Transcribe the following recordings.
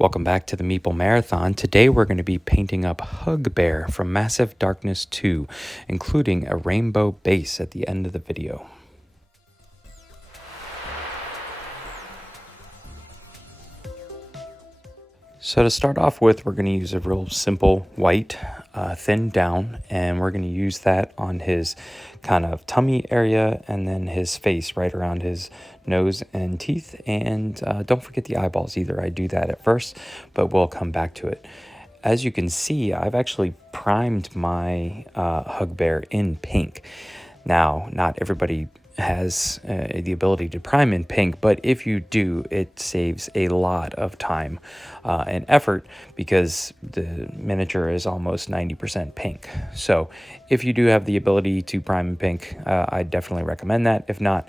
Welcome back to the Meeple Marathon. Today we're going to be painting up Hugbear from Massive Darkness 2, including a rainbow base at the end of the video. So to start off with, we're going to use a real simple white, thin down, and we're going to use that on his kind of tummy area and then his face right around his nose and teeth. And don't forget the eyeballs either. I do that at first, but we'll come back to it. As you can see, I've actually primed my Hugbear in pink. Now, not everybody has the ability to prime in pink, but if you do, it saves a lot of time and effort because the miniature is almost 90% pink. So if you do have the ability to prime in pink, I definitely recommend that. If not,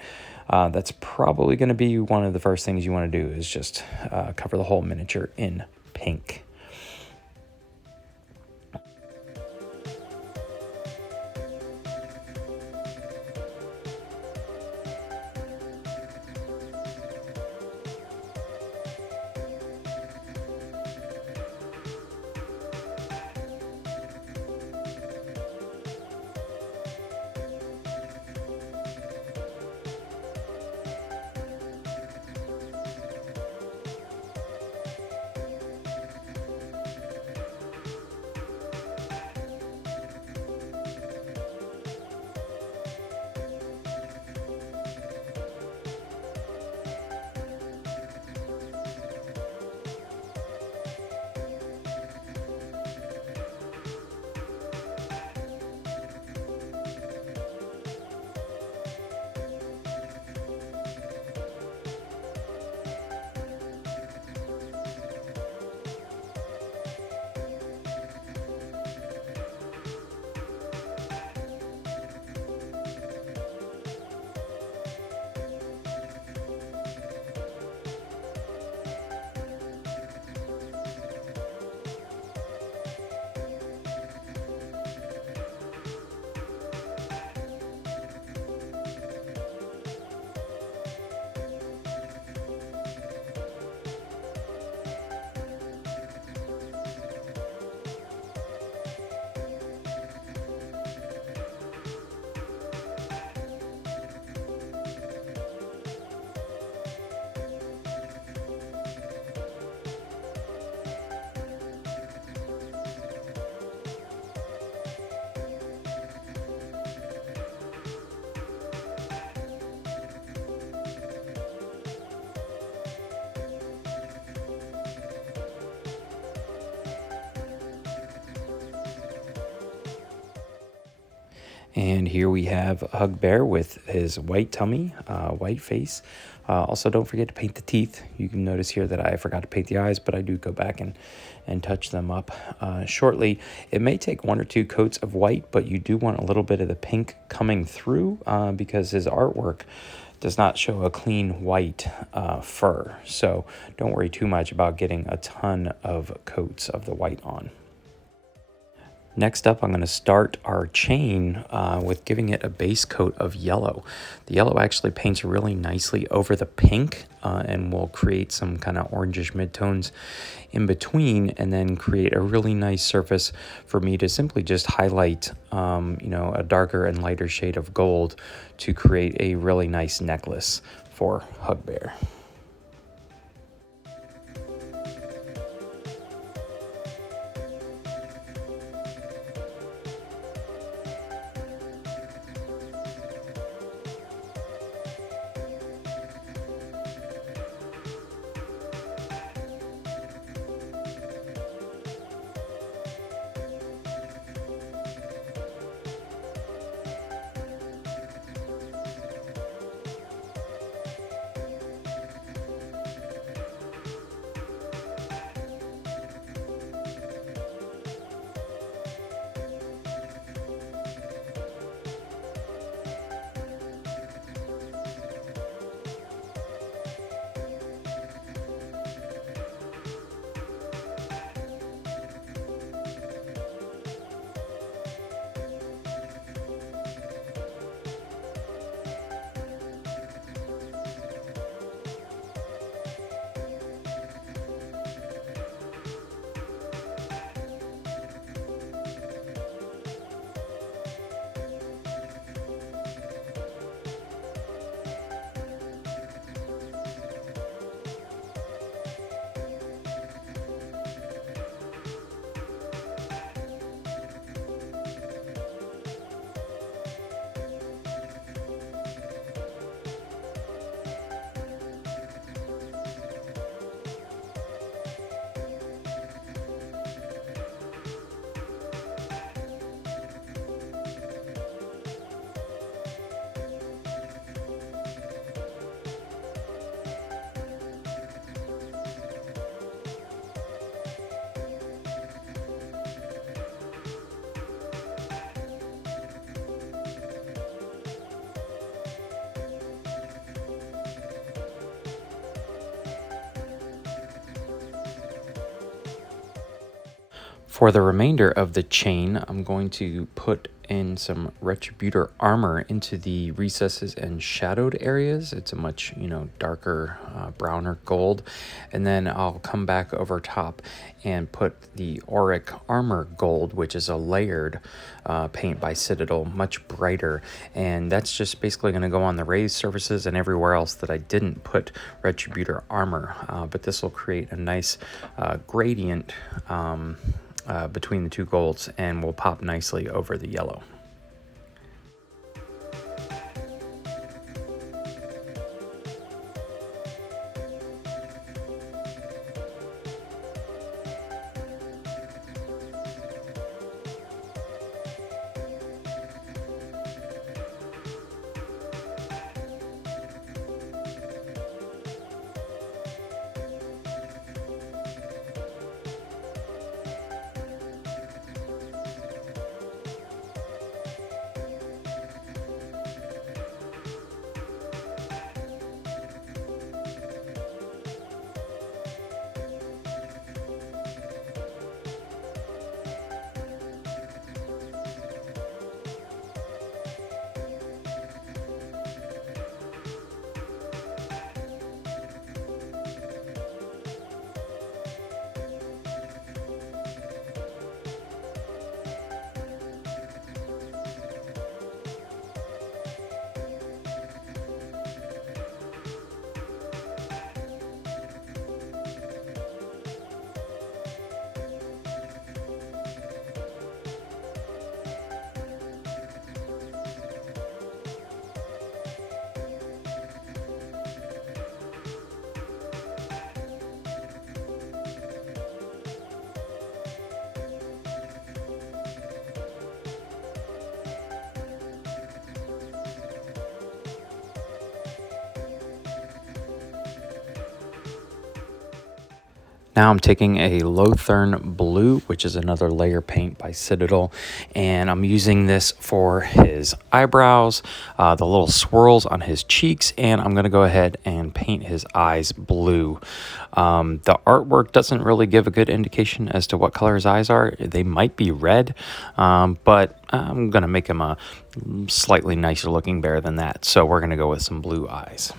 that's probably going to be one of the first things you want to do is just cover the whole miniature in pink. And here we have Hugbear with his white tummy, white face. Also, don't forget to paint the teeth. You can notice here that I forgot to paint the eyes, but I do go back and touch them up shortly. It may take 1 or 2 coats of white, but you do want a little bit of the pink coming through because his artwork does not show a clean white fur. So don't worry too much about getting a ton of coats of the white on. Next up, I'm going to start our chain with giving it a base coat of yellow. The yellow actually paints really nicely over the pink and will create some kind of orangish midtones in between and then create a really nice surface for me to simply just highlight a darker and lighter shade of gold to create a really nice necklace for Hugbear. For the remainder of the chain, I'm going to put in some Retributor armor into the recesses and shadowed areas. It's a much, darker, browner gold. And then I'll come back over top and put the Auric armor gold, which is a layered paint by Citadel, much brighter. And that's just basically going to go on the raised surfaces and everywhere else that I didn't put Retributor armor. But this will create a nice gradient between the two golds and will pop nicely over the yellow. Now I'm taking a Lothern blue, which is another layer paint by Citadel, and I'm using this for his eyebrows, the little swirls on his cheeks, and I'm going to go ahead and paint his eyes blue. The artwork doesn't really give a good indication as to what color his eyes are. They might be red, but I'm going to make him a slightly nicer looking bear than that, so we're going to go with some blue eyes.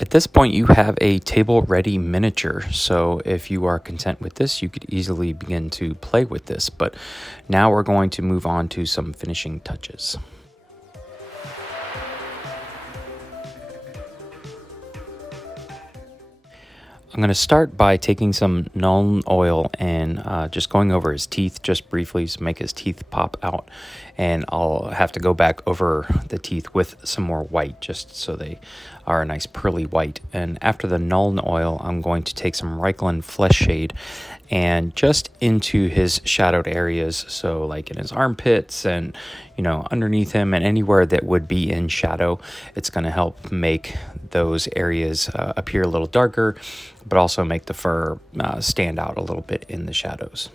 At this point, you have a table-ready miniature, so if you are content with this, you could easily begin to play with this. But now we're going to move on to some finishing touches. I'm going to start by taking some Nuln Oil and just going over his teeth just briefly to make his teeth pop out. And I'll have to go back over the teeth with some more white just so they are a nice pearly white. And after the Nuln Oil, I'm going to take some Reikland Fleshshade and just into his shadowed areas, so like in his armpits and, you know, underneath him and anywhere that would be in shadow. It's going to help make those areas appear a little darker, but also make the fur stand out a little bit in the shadows.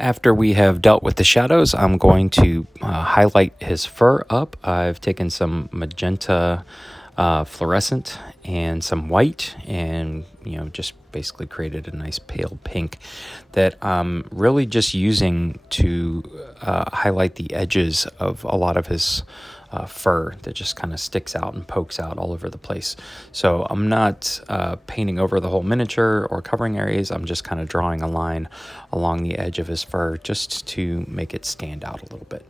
After we have dealt with the shadows, I'm going to highlight his fur up. I've taken some magenta fluorescent and some white, and just basically created a nice pale pink that I'm really just using to highlight the edges of a lot of his fur that just kind of sticks out and pokes out all over the place. So I'm not painting over the whole miniature or covering areas. I'm just kind of drawing a line along the edge of his fur just to make it stand out a little bit.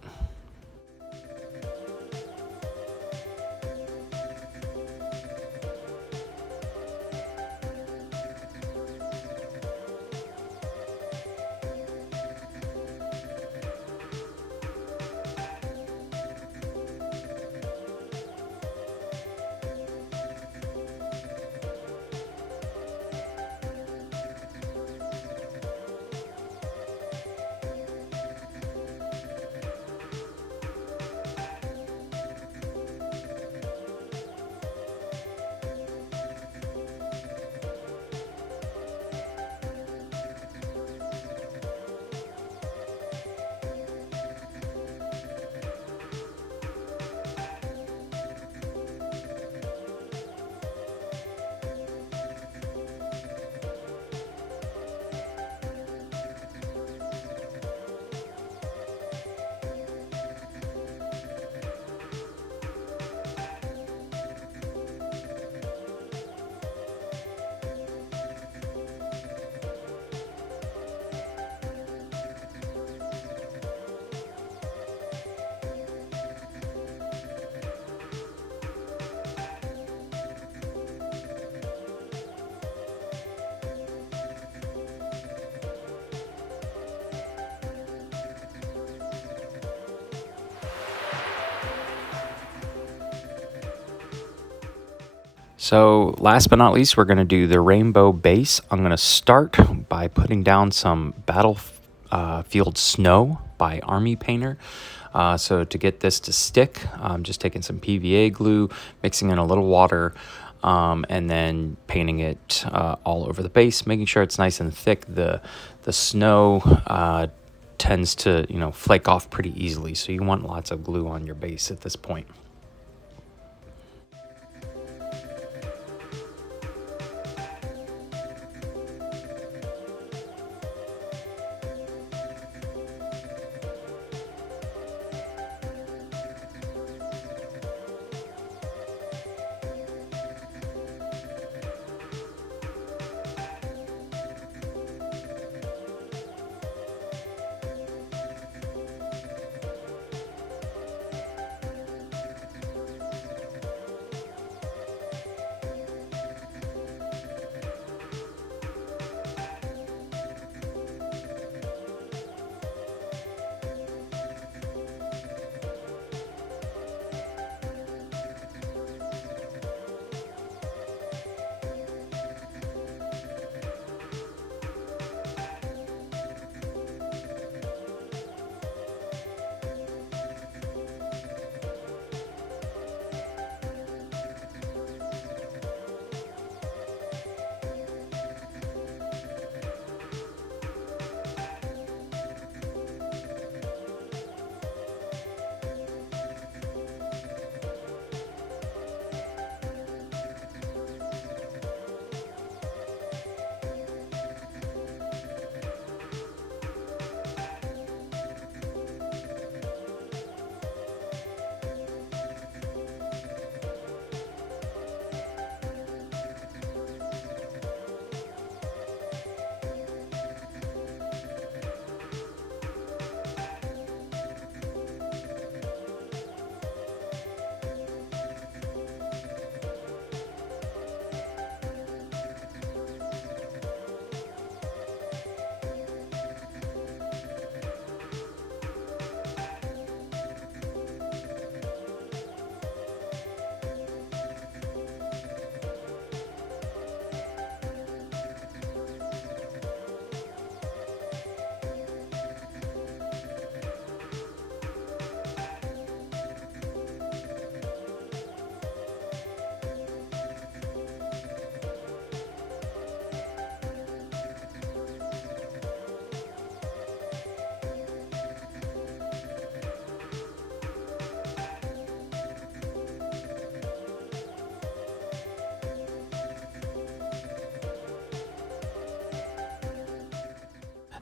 So last but not least, we're going to do the rainbow base. I'm going to start by putting down some Battlefield Snow by Army Painter. So to get this to stick, I'm just taking some PVA glue, mixing in a little water, and then painting it all over the base, making sure it's nice and thick. The snow tends to, flake off pretty easily, so you want lots of glue on your base at this point.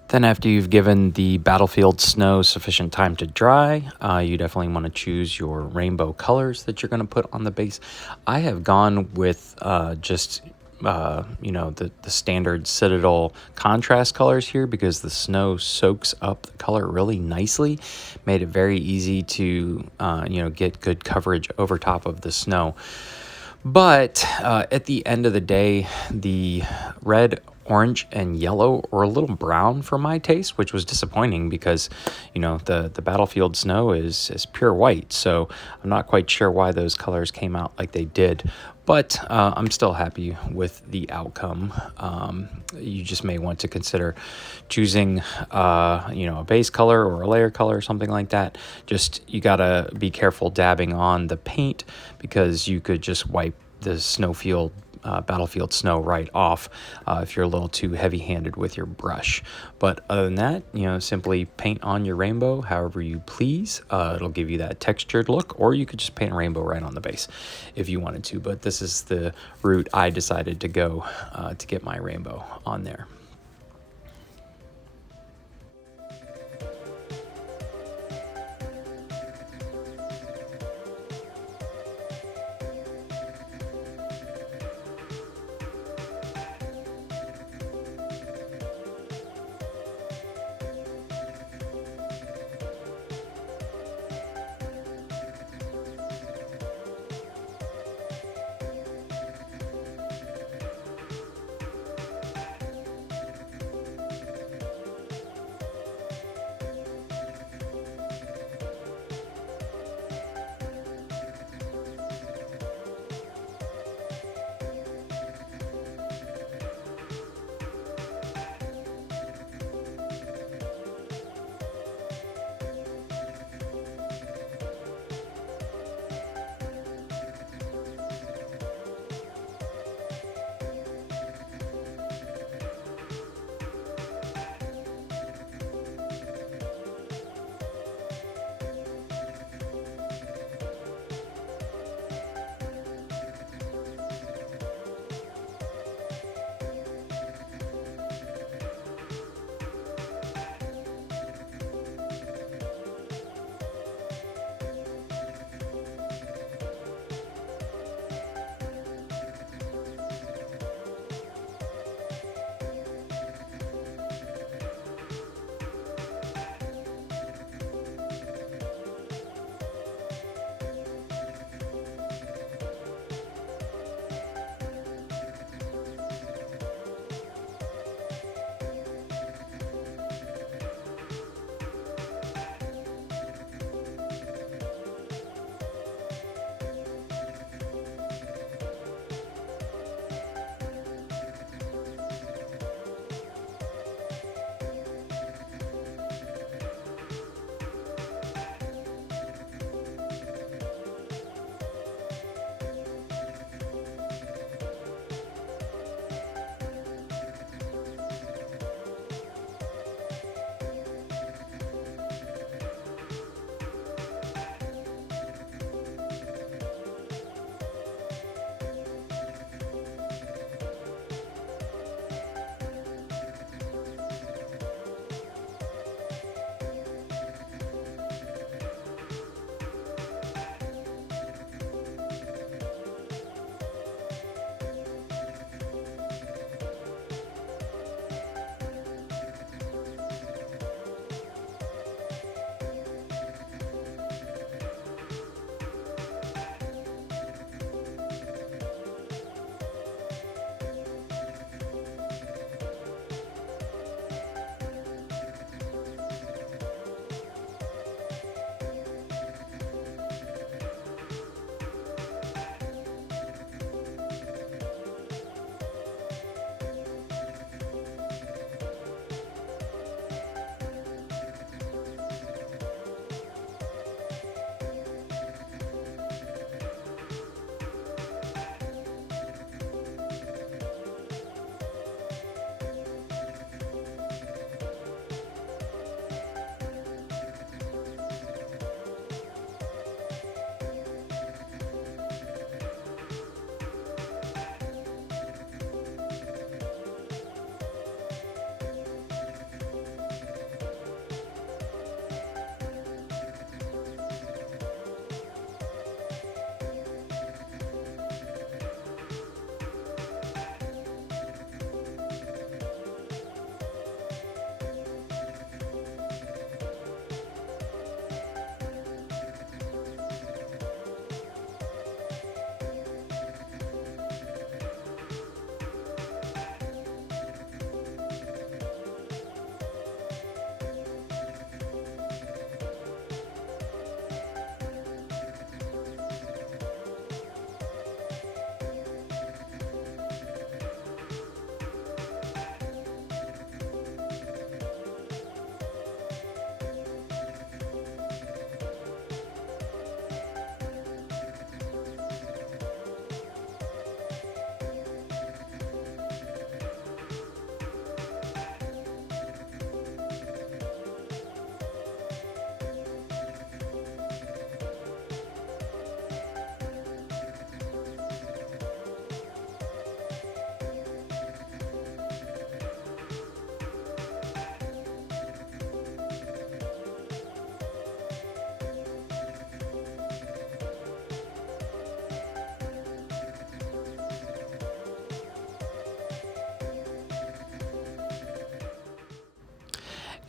Then after you've given the battlefield snow sufficient time to dry, you definitely want to choose your rainbow colors that you're going to put on the base. I have gone with just the standard Citadel contrast colors here because the snow soaks up the color really nicely. Made it very easy to get good coverage over top of the snow. But at the end of the day, the red, orange, and yellow were a little brown for my taste, which was disappointing because, the battlefield snow is pure white. So I'm not quite sure why those colors came out like they did. But I'm still happy with the outcome. You just may want to consider choosing, a base color or a layer color or something like that. Just you gotta be careful dabbing on the paint because you could just wipe the snowfield battlefield snow right off if you're a little too heavy-handed with your brush. But other than that, simply paint on your rainbow however you please. It'll give you that textured look, or you could just paint a rainbow right on the base if you wanted to. But this is the route I decided to go to get my rainbow on there.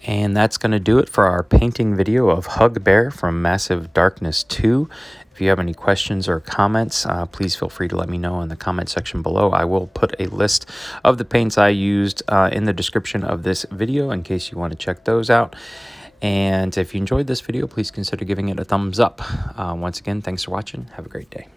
And that's going to do it for our painting video of Hugbear from Massive Darkness 2. If you have any questions or comments, please feel free to let me know in the comment section below. I will put a list of the paints I used in the description of this video in case you want to check those out. And if you enjoyed this video, please consider giving it a thumbs up. Once again, thanks for watching. Have a great day.